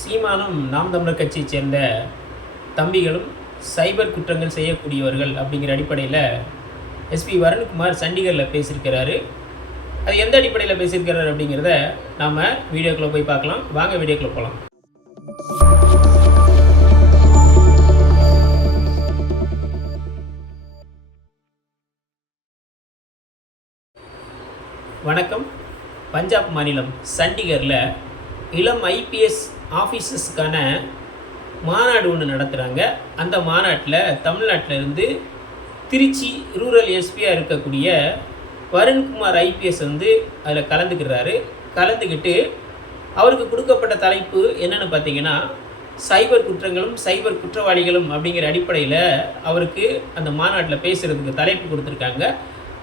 சீமானும் நாம் தமிழர் கட்சியைச் சேர்ந்த தம்பிகளும் சைபர் குற்றங்கள் செய்யக்கூடியவர்கள் அப்படிங்கிற அடிப்படையில் எஸ்பி வருண்குமார் சண்டிகரில் பேசியிருக்கிறாரு. அது எந்த அடிப்படையில் பேசியிருக்கிறார் அப்படிங்கிறத நாம் வீடியோக்குள்ளே போய் பார்க்கலாம். வாங்க வீடியோக்குள்ளே போகலாம் வணக்கம். பஞ்சாப் மாநிலம் சண்டிகரில் இளம் ஐபிஎஸ் ஆஃபீஸர்ஸுக்கான மாநாடு ஒன்று நடத்துகிறாங்க அந்த மாநாட்டில் தமிழ்நாட்டில் இருந்து திருச்சி ரூரல் எஸ்பியாக இருக்கக்கூடிய வருண்குமார் ஐபிஎஸ் வந்து அதில் கலந்துக்கிறாரு. கலந்துக்கிட்டு அவருக்கு கொடுக்கப்பட்ட தலைப்பு என்னென்னு பார்த்தீங்கன்னா சைபர் குற்றங்களும் சைபர் குற்றவாளிகளும் அப்படிங்கிற அடிப்படையில் அவருக்கு அந்த மாநாட்டில் பேசுகிறதுக்கு தலைப்பு கொடுத்துருக்காங்க.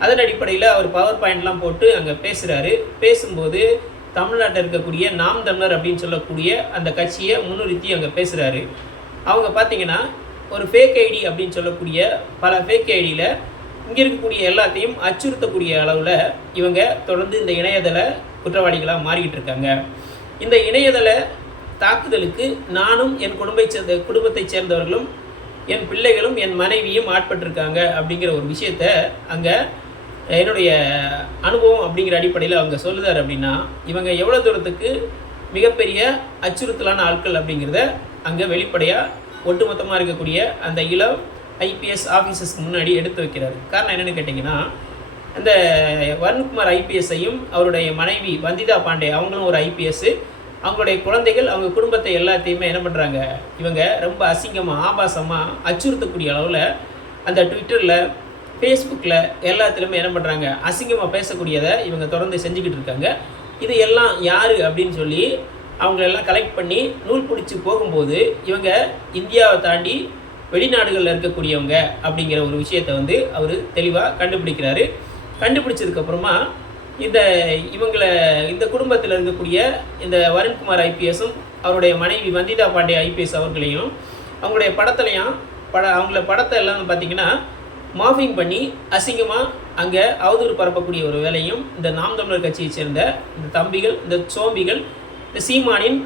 அதன் அடிப்படையில் அவர் பவர் பாயிண்ட்லாம் போட்டு அங்கே பேசுகிறாரு பேசும்போது தமிழ்நாட்டில் இருக்கக்கூடிய நாம் தமிழர் அப்படின்னு சொல்லக்கூடிய அந்த கட்சியை முன்னிறுத்தி அங்கே பேசுகிறாரு அவங்க பார்த்தீங்கன்னா ஒரு ஃபேக் ஐடி அப்படின்னு சொல்லக்கூடிய பல ஃபேக் ஐடியில் இங்கே இருக்கக்கூடிய எல்லாத்தையும் அச்சுறுத்தக்கூடிய அளவில் இவங்க தொடர்ந்து இந்த இணையதள குற்றவாளிகளாக மாறிக்கிட்டு இருக்காங்க. இந்த இணையதள தாக்குதலுக்கு நானும் என் குடும்பத்தை சேர்ந்த குடும்பத்தைச் சேர்ந்தவர்களும் என் பிள்ளைகளும் என் மனைவியும் ஆட்பட்டிருக்காங்க அப்படிங்கிற ஒரு விஷயத்த அங்கே என்னுடைய அனுபவம் அப்படிங்கிற அடிப்படையில் அவங்க சொல்லுதார் அப்படின்னா இவங்க எவ்வளோ தூரத்துக்கு மிகப்பெரிய அச்சுறுத்தலான ஆட்கள் அப்படிங்கிறத அங்கே வெளிப்படையாக ஒட்டுமொத்தமாக இருக்கக்கூடிய அந்த இளம் ஐபிஎஸ் ஆஃபீஸர்ஸ்க்கு முன்னாடி எடுத்து வைக்கிறாரு. காரணம் என்னென்னு கேட்டிங்கன்னா அந்த வருண்குமார் ஐபிஎஸ்ஸையும் அவருடைய மனைவி வந்திதா பாண்டே அவங்களும் ஒரு ஐபிஎஸ்ஸு அவங்களுடைய குழந்தைகள் அவங்க குடும்பத்தை எல்லாத்தையுமே என்ன பண்ணுறாங்க இவங்க ரொம்ப அசிங்கமாக ஆபாசமாக அச்சுறுத்தக்கூடிய அளவில் அந்த ட்விட்டரில் ஃபேஸ்புக்கில் எல்லாத்துலேயுமே என்ன பண்ணுறாங்க அசிங்கமாக பேசக்கூடியதை இவங்க தொடர்ந்து செஞ்சுக்கிட்டு இருக்காங்க. இது எல்லாம் யார் அப்படின்னு சொல்லி அவங்களெல்லாம் கலெக்ட் பண்ணி நூல் பிடிச்சி போகும்போது இவங்க இந்தியாவை தாண்டி வெளிநாடுகளில் இருக்கக்கூடியவங்க அப்படிங்கிற ஒரு விஷயத்தை வந்து அவர் தெளிவாக கண்டுபிடிக்கிறாரு. கண்டுபிடிச்சதுக்கப்புறமா இந்த இவங்களை இந்த குடும்பத்தில் இருக்கக்கூடிய இந்த வருண்குமார் ஐபிஎஸும் அவருடைய மனைவி வந்திதா பாண்டே ஐபிஎஸ் அவர்களையும் அவங்களுடைய படத்துலையும் பட அவங்கள படத்தை எல்லாம் பார்த்தீங்கன்னா பார்த்திங்கன்னா மாஃபிங் பண்ணி அசிங்கமாக அங்கே அவதூறு பரப்பக்கூடிய ஒரு வேலையும் இந்த நாம் தமிழர் கட்சியை சேர்ந்த இந்த தம்பிகள் இந்த சோம்பிகள் இந்த சீமானின்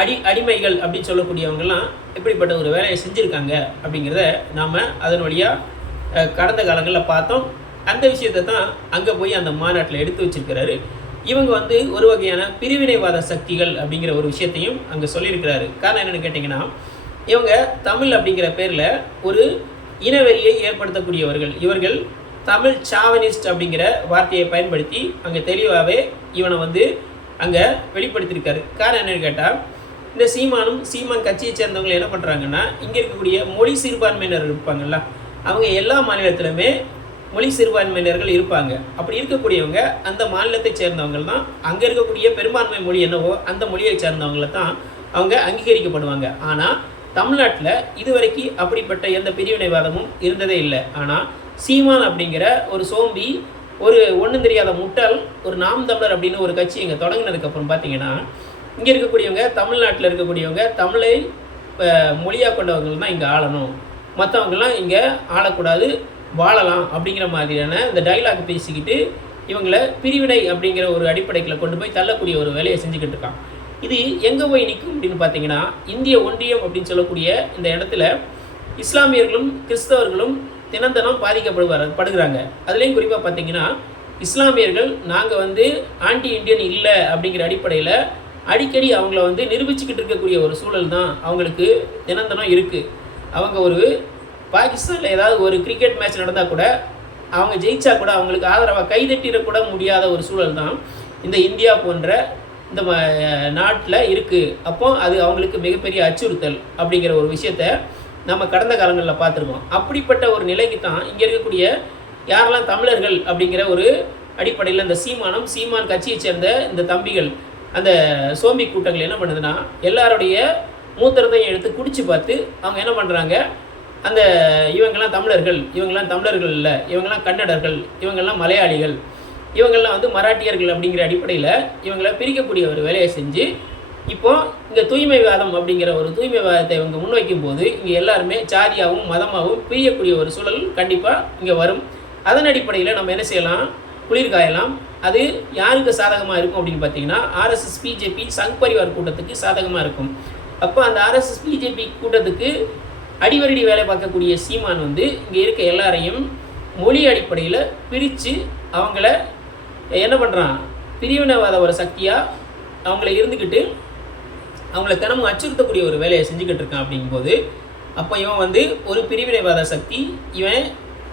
அடி அடிமைகள் அப்படின்னு சொல்லக்கூடியவங்கெல்லாம் எப்படிப்பட்ட ஒரு வேலையை செஞ்சுருக்காங்க அப்படிங்கிறத நாம் அதன் வழியாக கடந்த காலங்களில் பார்த்தோம். அந்த விஷயத்தை தான் அங்கே போய் அந்த மாநாட்டில் எடுத்து வச்சிருக்கிறாரு. இவங்க வந்து ஒரு வகையான பிரிவினைவாத சக்திகள் அப்படிங்கிற ஒரு விஷயத்தையும் அங்கே சொல்லியிருக்கிறாரு. காரணம் என்னென்னு கேட்டிங்கன்னா இவங்க தமிழ் அப்படிங்கிற பேரில் ஒரு இனவெறியை ஏற்படுத்தக்கூடியவர்கள். இவர்கள் தமிழ் சாவனிஸ்ட் அப்படிங்கிற வார்த்தையை பயன்படுத்தி அங்கே தெளிவாகவே இவனை வந்து அங்கே வெளிப்படுத்தியிருக்காரு. காரணம் என்னன்னு கேட்டால் இந்த சீமானும் சீமான் கட்சியை சேர்ந்தவங்க என்ன பண்ணுறாங்கன்னா இங்கே இருக்கக்கூடிய மொழி சிறுபான்மையினர் இருப்பாங்கல்ல அவங்க எல்லா மாநிலத்திலுமே மொழி சிறுபான்மையினர்கள் இருப்பாங்க. அப்படி இருக்கக்கூடியவங்க அந்த மாநிலத்தை சேர்ந்தவங்க தான் அங்கே இருக்கக்கூடிய பெரும்பான்மை மொழி என்னவோ அந்த மொழியை சேர்ந்தவங்கள தான் அவங்க அங்கீகரிக்கப்படுவாங்க. ஆனால் தமிழ்நாட்டில் இதுவரைக்கும் அப்படிப்பட்ட எந்த பிரிவினைவாதமும் இருந்ததே இல்லை. ஆனால் சீமான் அப்படிங்கிற ஒரு சோம்பி ஒரு ஒன்றும் தெரியாத முட்டாள் ஒரு நாம் தமிழர் அப்படின்னு ஒரு கட்சி இங்கே தொடங்கினதுக்கப்புறம் பார்த்தீங்கன்னா இங்கே இருக்கக்கூடியவங்க தமிழ்நாட்டில் இருக்கக்கூடியவங்க தமிழை மொழியாக கொண்டவங்க தான் இங்கே ஆளணும். மற்றவங்கெல்லாம் இங்கே ஆளக்கூடாது வாழலாம் அப்படிங்கிற மாதிரியான இந்த டைலாக் பேசிக்கிட்டு இவங்களை பிரிவினை அப்படிங்கிற ஒரு அடிப்படையில் கொண்டு போய் தள்ளக்கூடிய ஒரு வேலையை செஞ்சுக்கிட்டு இருக்கான். இது எங்கே போய் நிற்கும் அப்படின்னு பார்த்தீங்கன்னா இந்திய ஒன்றியம் அப்படின்னு சொல்லக்கூடிய இந்த இடத்துல இஸ்லாமியர்களும் கிறிஸ்தவர்களும் தினந்தனம் பாதிக்கப்படுவார் படுகிறாங்க. அதுலேயும் குறிப்பாக பார்த்தீங்கன்னா இஸ்லாமியர்கள் நாங்கள் வந்து ஆன்டி இந்தியன் இல்லை அப்படிங்கிற அடிப்படையில் அடிக்கடி அவங்கள வந்து நிரூபிச்சுக்கிட்டு இருக்கக்கூடிய ஒரு சூழல் தான் அவங்களுக்கு தினந்தனம் இருக்குது அவங்க ஒரு பாகிஸ்தானில் ஏதாவது ஒரு கிரிக்கெட் மேட்ச் நடந்தால் கூட அவங்க ஜெயிச்சா கூட அவங்களுக்கு ஆதரவாக கைதட்டிடக்கூட முடியாத ஒரு சூழல் தான் இந்த இந்தியா போன்ற இந்த நாட்டில் இருக்குது அப்போ அது அவங்களுக்கு மிகப்பெரிய அச்சுறுத்தல் அப்படிங்கிற ஒரு விஷயத்த நம்ம கடந்த காலங்களில் பார்த்துருக்கோம். அப்படிப்பட்ட ஒரு நிலைக்கு தான் இங்கே இருக்கக்கூடிய யாரெல்லாம் தமிழர்கள் அப்படிங்கிற ஒரு அடிப்படையில் அந்த சீமானம் சீமான் கட்சியை சேர்ந்த இந்த தம்பிகள் அந்த சோம்பி கூட்டங்கள் என்ன பண்ணுதுன்னா எல்லாருடைய மூத்திரத்தையும் எடுத்து குடிச்சு பார்த்து அவங்க என்ன பண்ணுறாங்க அந்த இவங்கெல்லாம் தமிழர்கள் இவங்கெல்லாம் தமிழர்கள் இல்லை இவங்கெல்லாம் கன்னடர்கள் இவங்கெல்லாம் மலையாளிகள் இவங்கெல்லாம் வந்து மராட்டியர்கள் அப்படிங்கிற அடிப்படையில் இவங்களை பிரிக்கக்கூடிய ஒரு வேலையை செஞ்சு இப்போ இங்கே தூய்மைவாதம் அப்படிங்கிற ஒரு தூய்மைவாதத்தை இவங்க முன்வைக்கும் போது இங்கே எல்லாருமே ஜாதியாகவும் மதமாகவும் பிரியக்கூடிய ஒரு சூழல் கண்டிப்பாக இங்கே வரும். அதன் அடிப்படையில் நம்ம என்ன செய்யலாம்? குளிர் காயலாம். அது யாருக்கு சாதகமாக இருக்கும் அப்படின்னு பார்த்தீங்கன்னா ஆர்எஸ்எஸ் பிஜேபி சங் பரிவார் கூட்டத்துக்கு சாதகமாக இருக்கும். அப்போ அந்த ஆர்எஸ்எஸ் பிஜேபி கூட்டத்துக்கு அடிவரடி வேலை பார்க்கக்கூடிய சீமான் வந்து இங்கே இருக்க எல்லாரையும் மொழி அடிப்படையில் பிரித்து அவங்கள என்ன பண்ணுறான் பிரிவினைவாத ஒரு சக்தியாக அவங்கள இருந்துக்கிட்டு அவங்கள தினமும் அச்சுறுத்தக்கூடிய ஒரு வேலையை செஞ்சுக்கிட்டு இருக்கான் அப்படிங்கும்போது அப்போ இவன் வந்து ஒரு பிரிவினைவாத சக்தி இவன்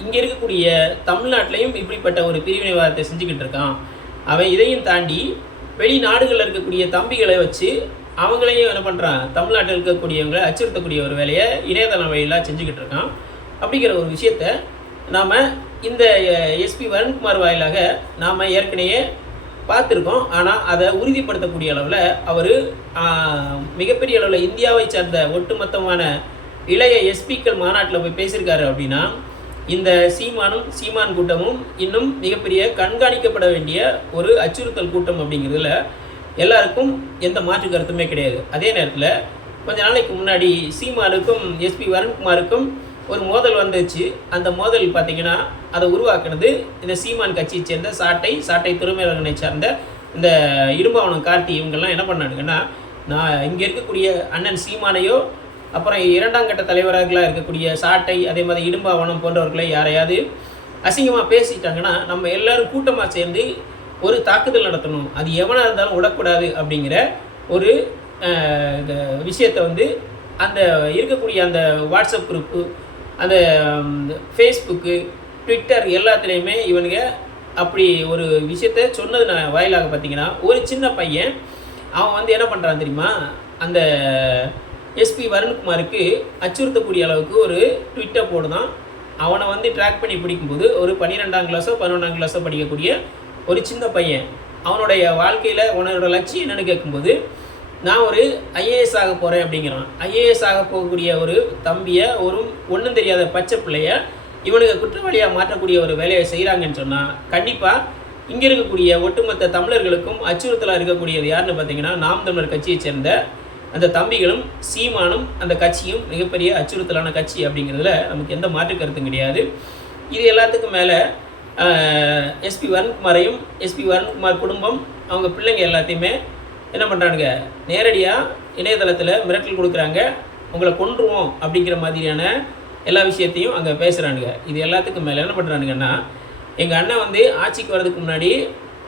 இங்கே இருக்கக்கூடிய தமிழ்நாட்டிலையும் இப்படிப்பட்ட ஒரு பிரிவினைவாதத்தை செஞ்சுக்கிட்டு இருக்கான். அவன் இதையும் தாண்டி வெளிநாடுகளில் இருக்கக்கூடிய தம்பிகளை வச்சு அவங்களையும் என்ன பண்ணுறான் தமிழ்நாட்டில் இருக்கக்கூடியவங்களை அச்சுறுத்தக்கூடிய ஒரு வேலையை இணையதளம் வழியெல்லாம் செஞ்சுக்கிட்டு இருக்கான். அப்படிங்கிற ஒரு விஷயத்த நாம் இந்த எஸ்பி வருண்குமார் வாயிலாக நாம் ஏற்கனவே பார்த்துருக்கோம். ஆனால் அதை உறுதிப்படுத்தக்கூடிய அளவில் அவர் மிகப்பெரிய அளவில் இந்தியாவை சார்ந்த ஒட்டுமொத்தமான இளைய எஸ்பிக்கள் மாநாட்டில் போய் பேசியிருக்காரு அப்படின்னா இந்த சீமானும் சீமான் கூட்டமும் இன்னும் மிகப்பெரிய கண்காணிக்கப்பட வேண்டிய ஒரு அச்சுறுத்தல் கூட்டம் அப்படிங்கிறதுல எல்லாருக்கும் எந்த மாற்று கருத்துமே கிடையாது. அதே நேரத்தில் கொஞ்ச நாளைக்கு முன்னாடி சீமானுக்கும் எஸ்பி வருண்குமாருக்கும் ஒரு மோதல் வந்துச்சு. அந்த மோதல் பார்த்தீங்கன்னா அதை உருவாக்குனது இந்த சீமான் கட்சியை சேர்ந்த சாட்டை சாட்டை துறைமுகனை சார்ந்த இந்த இடும்பாவனம் கார்த்தி இவங்கெல்லாம் என்ன பண்ணானுங்கன்னா நான் இங்கே இருக்கக்கூடிய அண்ணன் சீமானையோ அப்புறம் இரண்டாம் கட்ட தலைவர்களாக இருக்கக்கூடிய சாட்டை அதே மாதிரி இடும்பாவனம் போன்றவர்களை யாரையாவது அசிங்கமாக பேசிட்டாங்கன்னா நம்ம எல்லாரும் கூட்டமாக சேர்ந்து ஒரு தாக்குதல் நடத்தணும். அது எவனாக இருந்தாலும் விடக்கூடாது அப்படிங்கிற ஒரு விஷயத்தை வந்து அந்த இருக்கக்கூடிய அந்த வாட்ஸ்அப் குரூப்பு அந்த ஃபேஸ்புக்கு ட்விட்டர் எல்லாத்துலேயுமே இவனுங்க அப்படி ஒரு விஷயத்த சொன்னது நான் வாயிலாக பார்த்தீங்கன்னா ஒரு சின்ன பையன் அவன் வந்து என்ன பண்ணுறான் தெரியுமா? அந்த எஸ்பி வருண்குமாருக்கு அச்சுறுத்தக்கூடிய அளவுக்கு ஒரு ட்விட்டர் போடுதான். அவனை வந்து ட்ராக் பண்ணி பிடிக்கும்போது ஒரு பன்னிரெண்டாம் கிளாஸோ பதினொன்றாம் கிளாஸோ படிக்கக்கூடிய ஒரு சின்ன பையன். அவனுடைய வாழ்க்கையில் உன்னோட லட்சியம் என்னென்னு கேட்கும்போது நான் ஒரு ஐஏஎஸ் ஆக போகிறேன் அப்படிங்கிறான். ஐஏஎஸ் ஆக போகக்கூடிய ஒரு தம்பியை ஒரு ஒன்றும் தெரியாத பச்சை பிள்ளைய இவனுக்கு குற்றவாளியாக மாற்றக்கூடிய ஒரு வேலையை செய்கிறாங்கன்னு சொன்னால் கண்டிப்பாக இங்கே இருக்கக்கூடிய ஒட்டுமொத்த தமிழர்களுக்கும் அச்சுறுத்தலாக இருக்கக்கூடியது யாருன்னு பார்த்தீங்கன்னா நாம் தமிழர் கட்சியை சேர்ந்த அந்த தம்பிகளும் சீமானும் அந்த கட்சியும் மிகப்பெரிய அச்சுறுத்தலான கட்சி அப்படிங்கிறதுல நமக்கு எந்த மாற்று கருத்தும் கிடையாது. இது எல்லாத்துக்கும் மேலே எஸ்பி வருண்குமாரையும் எஸ்பி வருண்குமார் குடும்பம் அவங்க பிள்ளைங்க எல்லாத்தையுமே என்ன பண்ணுறானுங்க நேரடியாக இணையதளத்தில் மிரட்டல் கொடுக்குறாங்க. உங்களை கொன்றுவோம் அப்படிங்கிற மாதிரியான எல்லா விஷயத்தையும் அங்கே பேசுகிறானுங்க இது எல்லாத்துக்கும் மேலே என்ன பண்ணுறானுங்கன்னா எங்கள் அண்ணன் வந்து ஆட்சிக்கு வர்றதுக்கு முன்னாடி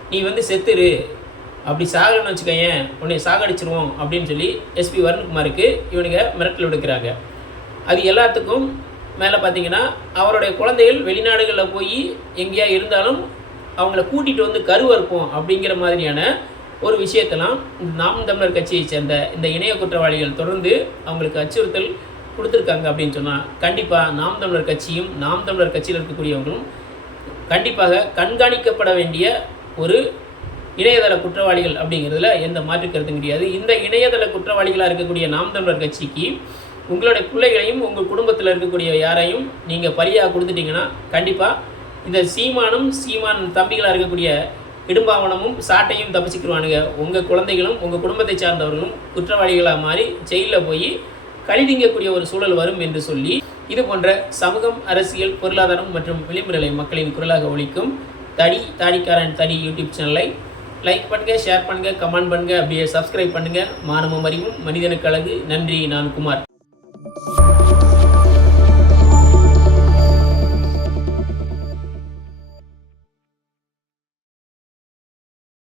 நீ வந்து செத்துரு. அப்படி சாகலன்னு வச்சுக்கோயேன். உன்னை சாகடிச்சிருவோம். அப்படின்னு சொல்லி எஸ்பி வருண்குமாருக்கு இவனுங்க மிரட்டல் விடுக்கிறாங்க. அது எல்லாத்துக்கும் மேலே பார்த்தீங்கன்னா அவருடைய குழந்தைகள் வெளிநாடுகளில் போய் எங்கேயா இருந்தாலும் அவங்கள கூட்டிகிட்டு வந்து கருவறுப்போம் அப்படிங்கிற மாதிரியான ஒரு விஷயத்தெல்லாம் நாம் தமிழர் கட்சியை சேர்ந்த இந்த இணைய குற்றவாளிகள் தொடர்ந்து அவங்களுக்கு அச்சுறுத்தல் கொடுத்துருக்காங்க அப்படின்னு சொன்னால் கண்டிப்பாக நாம் தமிழர் கட்சியும் நாம் தமிழர் கட்சியில் இருக்கக்கூடியவங்களும் கண்டிப்பாக கண்காணிக்கப்பட வேண்டிய ஒரு இணையதள குற்றவாளிகள் அப்படிங்கிறதுல எந்த மாற்று கருத்தும் கிடையாது. இந்த இணையதள குற்றவாளிகளாக இருக்கக்கூடிய நாம் தமிழர் கட்சிக்கு உங்களுடைய பிள்ளைகளையும் உங்கள் குடும்பத்தில் இருக்கக்கூடிய யாரையும் நீங்கள் பரியாக கொடுத்துட்டிங்கன்னா கண்டிப்பாக இந்த சீமானும் சீமான் தம்பிகளாக இருக்கக்கூடிய இடும்பாவனமும் சாட்டையும் தப்பிச்சுக்கிடுவானுங்க உங்கள் குழந்தைகளும் உங்கள் குடும்பத்தை சார்ந்தவர்களும் குற்றவாளிகளாக மாறி ஜெயிலில் போய் கழிதிங்கக்கூடிய ஒரு சூழல் வரும் என்று சொல்லி இது போன்ற சமூகம் அரசியல் பொருளாதாரம் மற்றும் விளிம்புநிலை மக்களின் குரலாக ஒழிக்கும் தடி தாடிக்காரன் தடி யூடியூப் சேனலை லைக் பண்ணுங்கள் ஷேர் பண்ணுங்கள் கமெண்ட் பண்ணுங்கள் அப்படியே சப்ஸ்கிரைப் பண்ணுங்கள் மானமும் அறிவும் மனிதனுக்கு அழகு. நன்றி நான் குமார்.